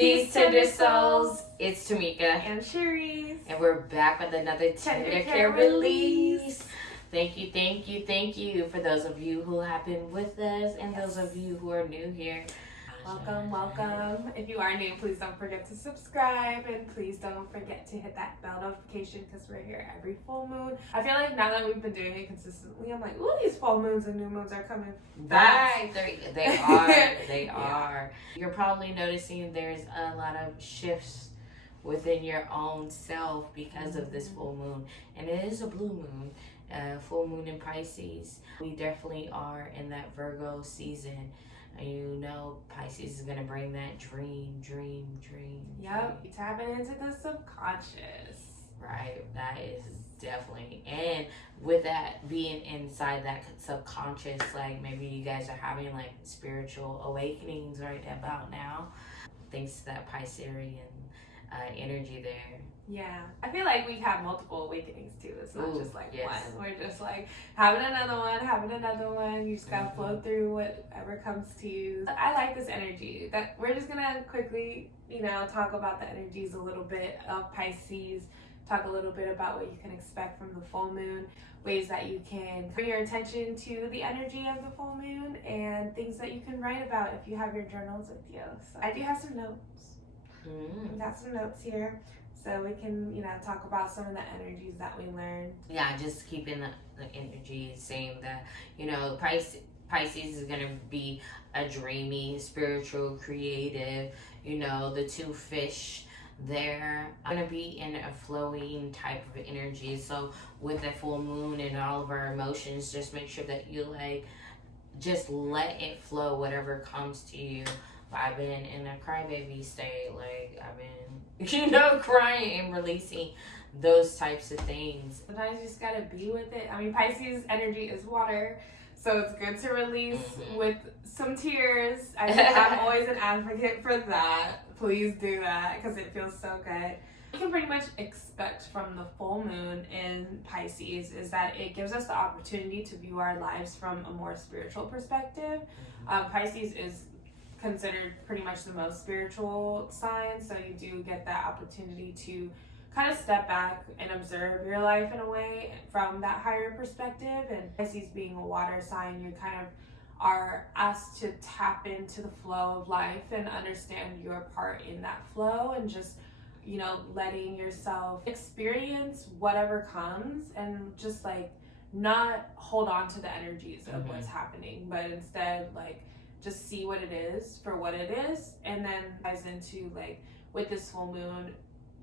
Peace, tender souls. It's Tamika and Cerise, and we're back with another Tender Care Release. Thank you for those of you who have been with us and those of you who are new here. Welcome. If you are new, please don't forget to subscribe and please don't forget to hit that bell notification because we're here every full moon. I feel like now that we've been doing it consistently, I'm like, ooh, these full moons and new moons are coming back. They are. You're probably noticing there's a lot of shifts within your own self because of this full moon, and it is a blue moon. Full moon in Pisces. We definitely are in that Virgo season. You know, Pisces is going to bring that dream. Yep, tapping into the subconscious. Right, that is definitely. And with that being inside that subconscious, like maybe you guys are having like spiritual awakenings right about now. Thanks to that Piscean energy there. Yeah, I feel like we have multiple awakenings too. It's not just like yes. one. We're just like having another one. You just gotta flow through whatever comes to you. I like this energy. That we're just gonna quickly, talk about the energies a little bit of Pisces. Talk a little bit about what you can expect from the full moon, ways that you can bring your attention to the energy of the full moon, and things that you can write about if you have your journals with you. So I do have some notes. We got some notes here. So we can, talk about some of the energies that we learned. Yeah, just keeping the energy, saying that, Pisces is going to be a dreamy, spiritual, creative, the two fish there. I'm going to be in a flowing type of energy. So with the full moon and all of our emotions, just make sure that you just let it flow, whatever comes to you. I've been in a crybaby state, I've been, crying and releasing those types of things. Sometimes you just gotta be with it. I mean, Pisces energy is water, so it's good to release with some tears. I'm always an advocate for that. Please do that because it feels so good. You can pretty much expect from the full moon in Pisces is that it gives us the opportunity to view our lives from a more spiritual perspective. Pisces is considered pretty much the most spiritual sign, so you do get that opportunity to kind of step back and observe your life in a way from that higher perspective. And Pisces being a water sign, you kind of are asked to tap into the flow of life and understand your part in that flow, and just letting yourself experience whatever comes, and just not hold on to the energies of what's happening, but instead just see what it is for what it is. And then ties into with this full moon,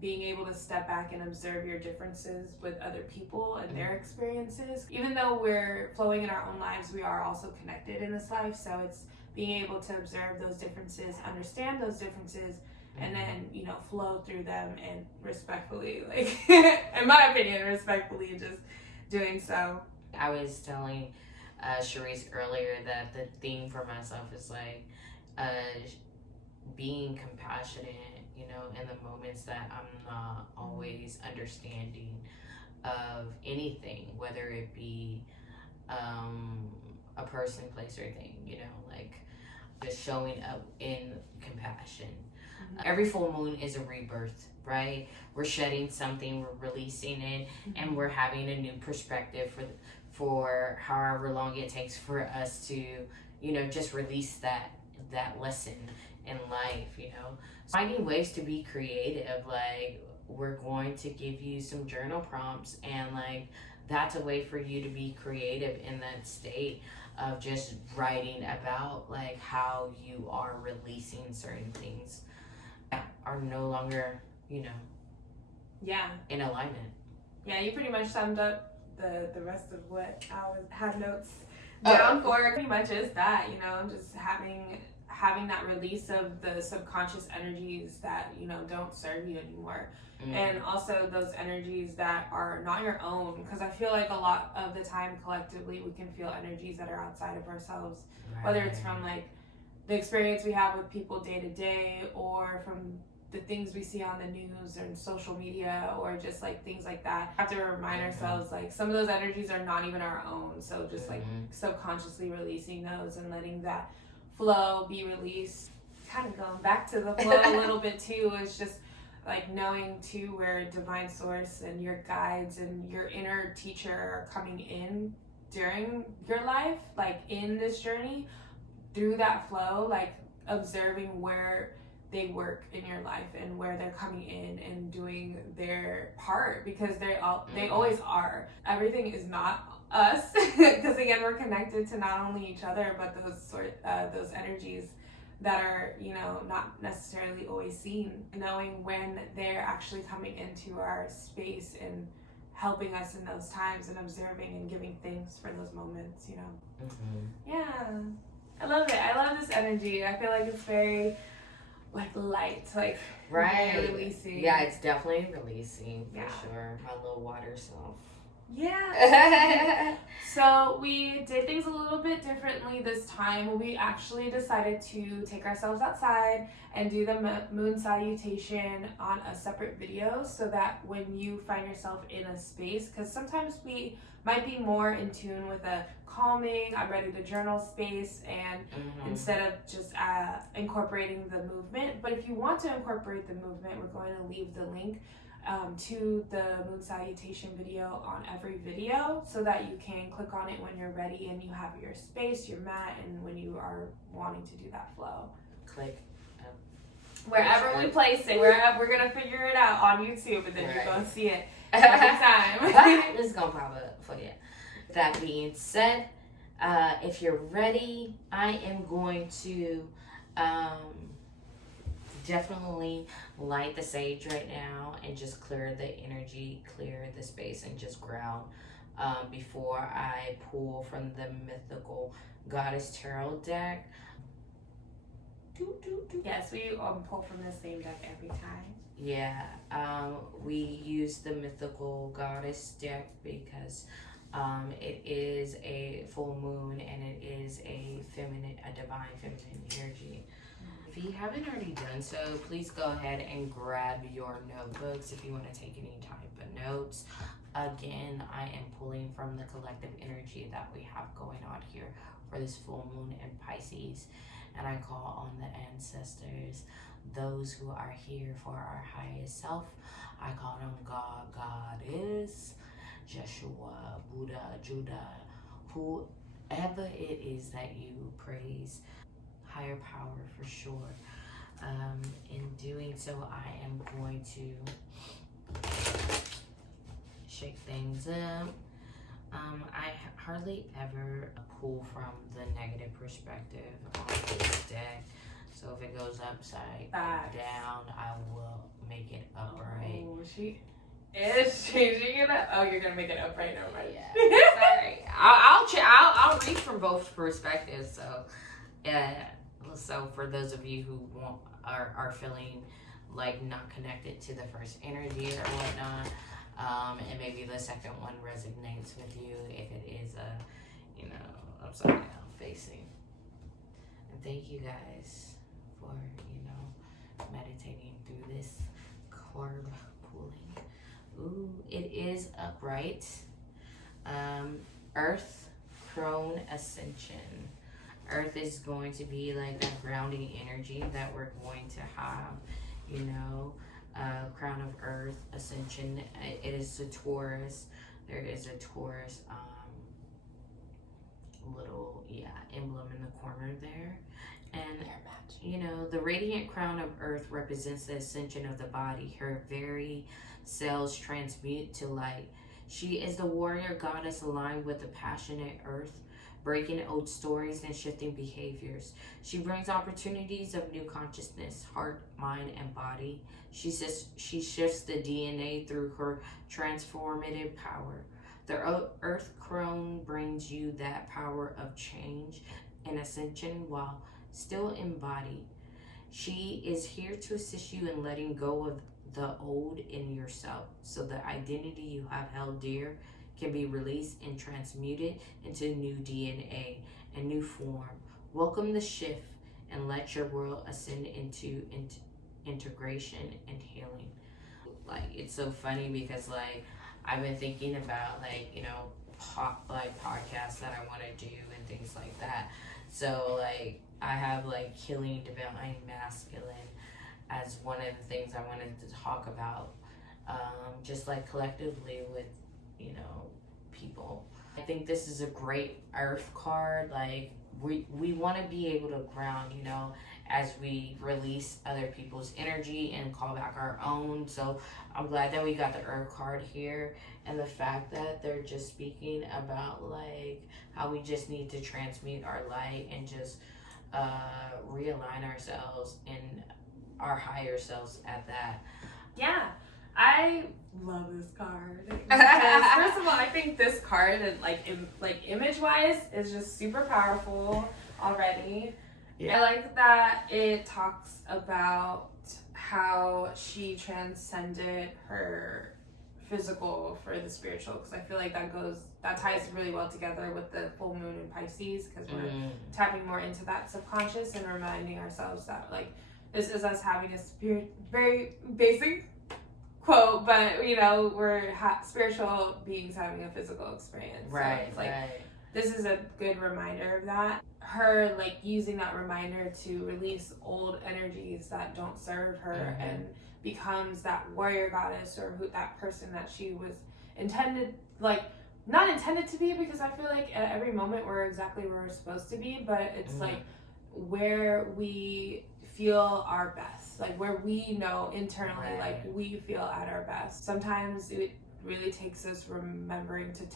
being able to step back and observe your differences with other people and their experiences. Even though we're flowing in our own lives, we are also connected in this life. So it's being able to observe those differences, understand those differences, and then flow through them and respectfully, in my opinion, respectfully just doing so. I was telling Cerise earlier that the theme for myself is being compassionate, in the moments that I'm not always understanding of anything, whether it be a person, place, or thing, just showing up in compassion. Every full moon is a rebirth, right? We're shedding something, we're releasing it, and we're having a new perspective for however long it takes for us to, just release that lesson in life, Finding ways to be creative, we're going to give you some journal prompts, and that's a way for you to be creative in that state of just writing about how you are releasing certain things that are no longer, in alignment. Yeah, you pretty much summed up the rest of what I had notes down for. Pretty much is that, just having that release of the subconscious energies that don't serve you anymore. And also those energies that are not your own, because I feel like a lot of the time collectively we can feel energies that are outside of ourselves, whether it's from the experience we have with people day to day, or from the things we see on the news and social media, or just things like that. We have to remind ourselves some of those energies are not even our own, so just subconsciously releasing those and letting that flow be released. kind of going back to the flow a little bit too, is just like knowing too where divine source and your guides and your inner teacher are coming in during your life, like in this journey, through that flow, like observing where they work in your life and where they're coming in and doing their part, because they always are. Everything is not us, because again, we're connected to not only each other but those energies that are, you know, not necessarily always seen. Knowing when they're actually coming into our space and helping us in those times, and observing and giving thanks for those moments, you know. Yeah, I love it. I love this energy. I feel like it's very like light, like very releasing. Yeah, it's definitely releasing for sure. My little water self. Yeah. So we did things a little bit differently this time. We actually decided to take ourselves outside and do the moon salutation on a separate video, so that when you find yourself in a space, because sometimes we might be more in tune with a calming, I'm ready to journal space, and instead of just incorporating the movement. But if you want to incorporate the movement, we're going to leave the link to the moon salutation video on every video, so that you can click on it when you're ready and you have your space, your mat, and when you are wanting to do that flow. Click wherever we place it. We're gonna figure it out on YouTube, and then you're gonna see it every time. It's gonna pop up for you. That being said, if you're ready, I am going to definitely light the sage right now and just clear the energy, clear the space, and just ground before I pull from the Mythical Goddess Tarot deck. Yes, we pull from the same deck every time. Yeah, we use the Mythical Goddess deck because it is a full moon, and it is a divine feminine energy. If you haven't already done so, please go ahead and grab your notebooks if you want to take any type of notes. Again, I am pulling from the collective energy that we have going on here for this full moon in Pisces. And I call on the ancestors, those who are here for our highest self. I call on God, Goddess, Yeshua, Buddha, Judah, whoever it is that you praise. Higher power for sure. In doing so, I am going to shake things up. I hardly ever pull from the negative perspective on this deck. So if it goes upside down, I will make it upright. Oh, she is changing it up. Oh, you're gonna make it upright, never mind. Yeah. Sorry. I'll read from both perspectives. So, yeah. So for those of you who are feeling like not connected to the first energy or whatnot, and maybe the second one resonates with you if it is upside down facing. And thank you guys for meditating through this card pulling. Ooh, it is upright. Earth, Crone, Ascension. Earth is going to be like that grounding energy that we're going to have, crown of Earth, Ascension. It is a Taurus. There is a Taurus little emblem in the corner there. And the radiant crown of Earth represents the ascension of the body. Her very cells transmute to light. She is the warrior goddess aligned with the passionate Earth, breaking old stories and shifting behaviors. She brings opportunities of new consciousness, heart, mind, and body. She shifts the DNA through her transformative power. The Earth Crone brings you that power of change and ascension while still embodied. She is here to assist you in letting go of the old in yourself, so the identity you have held dear can be released and transmuted into new DNA and new form. Welcome the shift and let your world ascend into integration and healing. It's so funny because I've been thinking about podcasts that I want to do and things like that. So I have like healing divine masculine as one of the things I wanted to talk about, just like collectively with, you know, people. I think this is a great earth card. Like we want to be able to ground, you know, as we release other people's energy and call back our own. So I'm glad that we got the earth card here, and the fact that they're just speaking about like how we just need to transmute our light and just realign ourselves in our higher selves at that. Yeah, I love this card. Because first of all, I think this card, like image wise, is just super powerful already. Yeah. I like that it talks about how she transcended her physical for the spiritual, because I feel like that ties really well together with the full moon in Pisces, because we're tapping more into that subconscious and reminding ourselves that like this is us having a spirit, very basic quote, but you know, we're spiritual beings having a physical experience. Right. So it's like, right. This is a good reminder of that. Her like using that reminder to release old energies that don't serve her and becomes that warrior goddess, or that person that she was intended, like not intended to be, because I feel like at every moment we're exactly where we're supposed to be, but it's like where we feel our best, like where we know internally, like we feel at our best. Sometimes it really takes us remembering to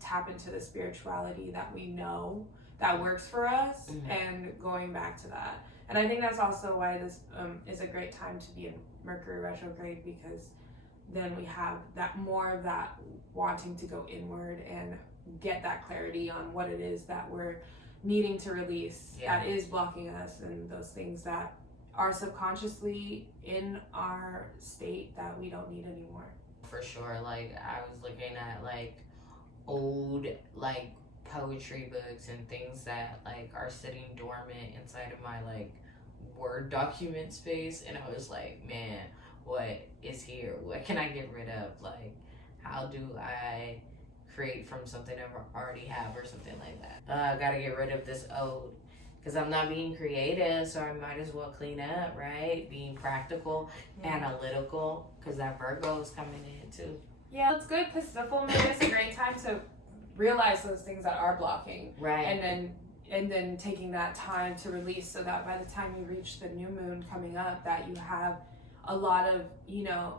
tap into the spirituality that we know that works for us and going back to that. And I think that's also why this is a great time to be in Mercury retrograde, because then we have that more of that wanting to go inward and get that clarity on what it is that we're needing to release that is blocking us, and those things that are subconsciously in our state that we don't need anymore. For sure. Like I was looking at like old like poetry books and things that like are sitting dormant inside of my like Word document space, and I was like, man, what is here? What can I get rid of? Like, how do I create from something I already have, or something like that? I gotta get rid of this old, because I'm not being creative, so I might as well clean up, right? Being practical, analytical, because that Virgo is coming in too. Yeah, it's good, because the full moon is a great time to realize those things that are blocking, right? And then taking that time to release, so that by the time you reach the new moon coming up, that you have a lot of, you know,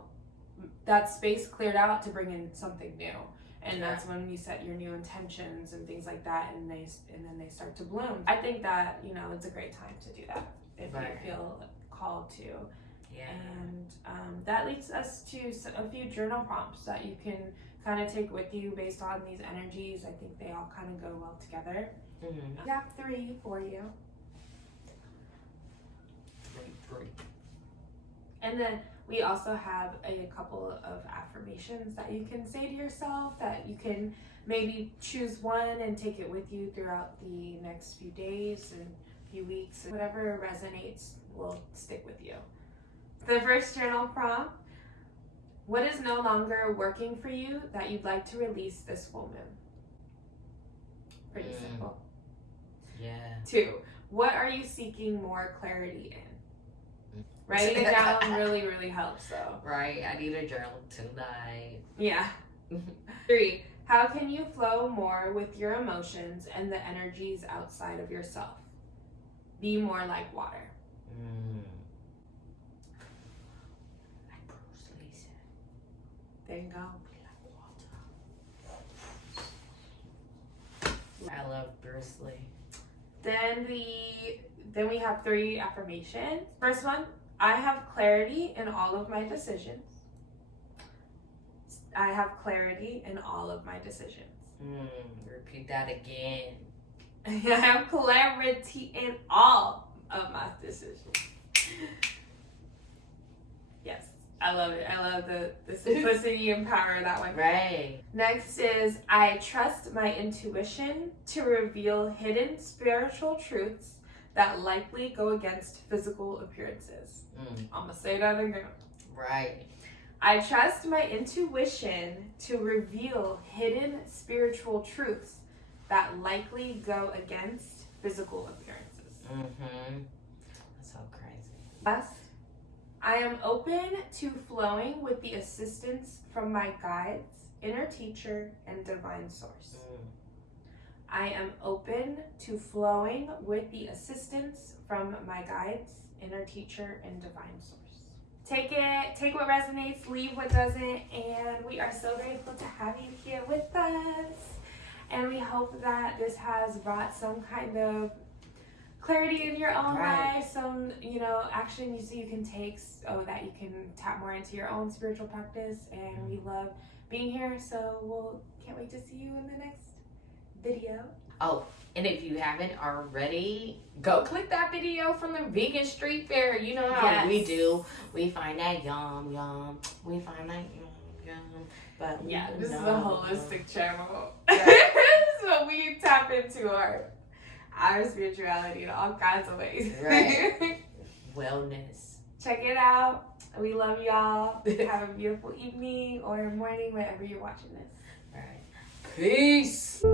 that space cleared out to bring in something new. And that's when you set your new intentions and things like that, and then they start to bloom. I think that, you know, it's a great time to do that if you feel called to. Yeah. And that leads us to a few journal prompts that you can kind of take with you based on these energies. I think they all kind of go well together. I have 3 for you. 3. And then we also have a couple of affirmations that you can say to yourself, that you can maybe choose one and take it with you throughout the next few days and few weeks. Whatever resonates will stick with you. The first journal prompt: what is no longer working for you that you'd like to release this full moon? Pretty simple. Yeah. 2, what are you seeking more clarity in? Writing it down really, really helps, though. Right, I need a journal tonight. Yeah. 3, how can you flow more with your emotions and the energies outside of yourself? Be more like water. Like Bruce Lee said. There you go. Be like water. I love Bruce Lee. Then we have 3 affirmations. First one: I have clarity in all of my decisions. I have clarity in all of my decisions. Repeat that again. I have clarity in all of my decisions. Yes, I love it. I love the simplicity and power of that one. Right. Next is, I trust my intuition to reveal hidden spiritual truths that likely go against physical appearances. I'm gonna say that again. Right. I trust my intuition to reveal hidden spiritual truths that likely go against physical appearances. That's so crazy. Last, I am open to flowing with the assistance from my guides, inner teacher, and divine source. I am open to flowing with the assistance from my guides, inner teacher, and divine source. Take what resonates, leave what doesn't, and we are so grateful to have you here with us. And we hope that this has brought some kind of clarity in your own life, some, action you can take so that you can tap more into your own spiritual practice. And we love being here, so can't wait to see you in the next video. Oh, and if you haven't already, go click that video from the vegan street fair. You know how we do. We find that yum yum. We find that yum yum. But this is a holistic channel. So we tap into our spirituality in all kinds of ways. Right. Wellness. Check it out. We love y'all. Have a beautiful evening or morning whenever you're watching this. All right. Peace.